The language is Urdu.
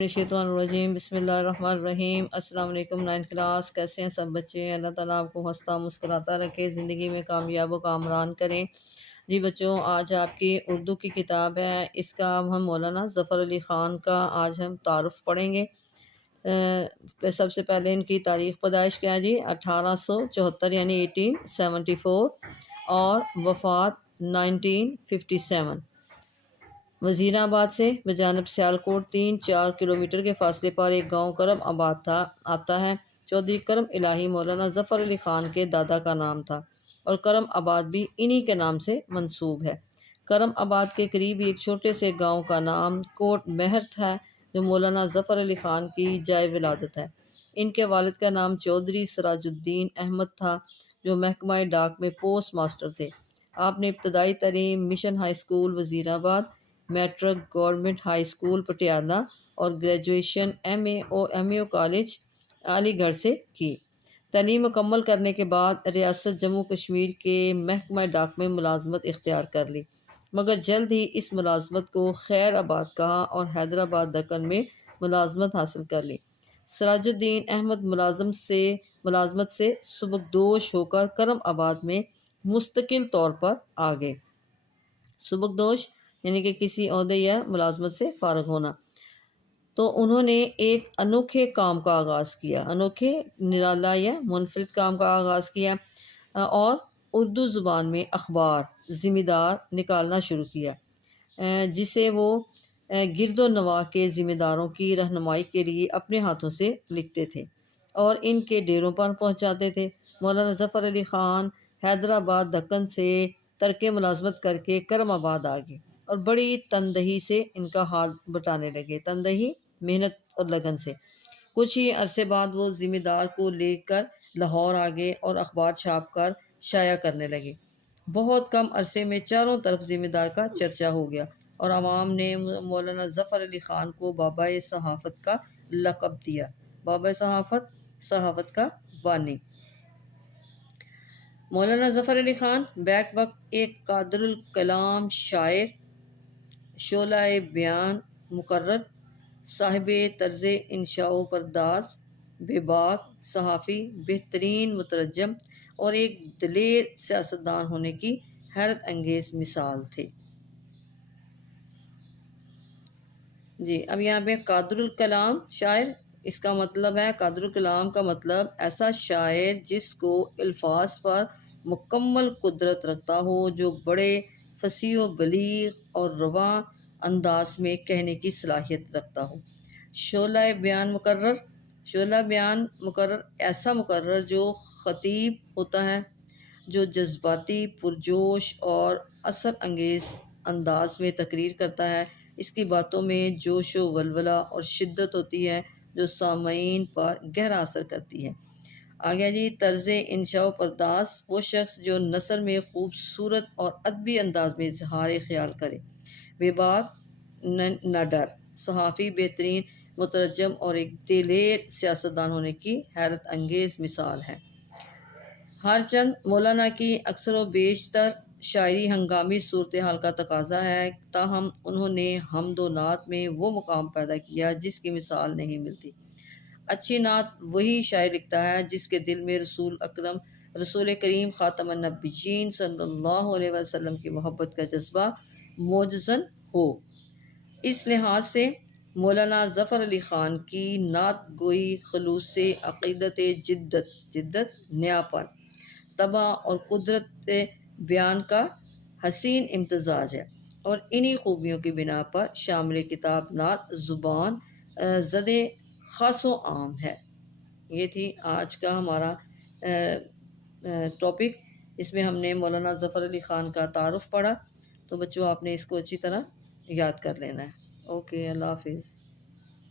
الرجیم بسم اللہ الرحمن الرحیم۔ السلام علیکم 9th کلاس، کیسے ہیں سب بچے؟ اللہ تعالیٰ آپ کو ہنستا مسکراتا رکھے، زندگی میں کامیاب و کامران کریں۔ جی بچوں، آج آپ کی اردو کی کتاب ہے، اس کا ہم مولانا ظفر علی خان کا آج ہم تعارف پڑھیں گے۔ سب سے پہلے ان کی تاریخ پیدائش کیا ہے جی؟ 1874 یعنی 1874 اور وفات 1957۔ وزیر آباد سے بجانب سیالکوٹ 3-4 کلومیٹر کے فاصلے پر ایک گاؤں کرم آباد آتا ہے۔ چودھری کرم الہی مولانا ظفر علی خان کے دادا کا نام تھا اور کرم آباد بھی انہی کے نام سے منسوب ہے۔ کرم آباد کے قریب ایک چھوٹے سے گاؤں کا نام کوٹ مہر ہے جو مولانا ظفر علی خان کی جائے ولادت ہے۔ ان کے والد کا نام چودھری سراج الدین احمد تھا جو محکمہ ڈاک میں پوسٹ ماسٹر تھے۔ آپ نے ابتدائی تعلیم mission high school Wazirabad, matric government high school Patiala اور graduation M A college Aligarh سے کی۔ تعلیم مکمل کرنے کے بعد ریاست جموں کشمیر کے محکمہ ڈاک میں ملازمت اختیار کر لی، مگر جلد ہی اس ملازمت کو خیر آباد کہا اور حیدرآباد دکن میں ملازمت حاصل کر لی۔ سراج الدین احمد ملازمت سے سبکدوش ہو کر کرم آباد میں مستقل طور پر آ گئے۔ سبکدوش یعنی کہ کسی عہدے یا ملازمت سے فارغ ہونا۔ تو انہوں نے ایک انوکھے کام کا آغاز کیا، انوکھے نرالا یا منفرد کام کا آغاز کیا اور اردو زبان میں اخبار ذمہ دار نکالنا شروع کیا، جسے وہ گرد و نواح کے ذمہ داروں کی رہنمائی کے لیے اپنے ہاتھوں سے لکھتے تھے اور ان کے ڈیروں پر پہنچاتے تھے۔ مولانا ظفر علی خان حیدرآباد دکن سے ترک ملازمت کر کے کرم آباد آ گئے اور بڑی تندہی سے ان کا ہاتھ بٹانے لگے، تندہی محنت اور لگن سے۔ کچھ ہی عرصے بعد وہ ذمہ دار کو لے کر لاہور آ گئے اور اخبار چھاپ کر شائع کرنے لگے۔ بہت کم عرصے میں چاروں طرف ذمہ دار کا چرچا ہو گیا اور عوام نے مولانا ظفر علی خان کو بابا صحافت کا لقب دیا، بابا صحافت کا بانی۔ مولانا ظفر علی خان بیک وقت ایک قادر الکلام شاعر، شعلہ بیان مقرر، صاحب طرز انشاء و پرداز، بے باک صحافی، بہترین مترجم اور ایک دلیر سیاستدان ہونے کی حیرت انگیز مثال تھے۔ جی اب یہاں پہ قادر الکلام شاعر، اس کا مطلب ہے، قادر الکلام کا مطلب ایسا شاعر جس کو الفاظ پر مکمل قدرت رکھتا ہو، جو بڑے فصیح و بلیغ اور رواں انداز میں کہنے کی صلاحیت رکھتا ہو۔ شعلہ بیان مقرر ایسا مقرر جو خطیب ہوتا ہے، جو جذباتی، پرجوش اور اثر انگیز انداز میں تقریر کرتا ہے۔ اس کی باتوں میں جوش و ولولہ اور شدت ہوتی ہے جو سامعین پر گہرا اثر کرتی ہے۔ آگے جی، طرز انشاء و پرداز، وہ شخص جو نثر میں خوبصورت اور ادبی انداز میں اظہار خیال کرے۔ بے باک نہ ڈر صحافی، بہترین مترجم اور ایک دلیر سیاستدان ہونے کی حیرت انگیز مثال ہے۔ ہر چند مولانا کی اکثر و بیشتر شاعری ہنگامی صورتحال کا تقاضا ہے، تاہم انہوں نے حمد و نعت میں وہ مقام پیدا کیا جس کی مثال نہیں ملتی۔ اچھی نعت وہی شاعر لکھتا ہے جس کے دل میں رسول کریم خاتم النبیین صلی اللہ علیہ وسلم کی محبت کا جذبہ موجزن ہو۔ اس لحاظ سے مولانا ظفر علی خان کی نعت گوئی خلوص عقیدت، جدت، نیاپن، طبع اور قدرت بیان کا حسین امتزاج ہے اور انہی خوبیوں کی بنا پر شامل کتاب نعت زبان زد خاص و عام ہے۔ یہ تھی آج کا ہمارا ٹاپک۔ اس میں ہم نے مولانا ظفر علی خان کا تعارف پڑھا، تو بچوں آپ نے اس کو اچھی طرح یاد کر لینا ہے۔ اوکے، اللہ حافظ۔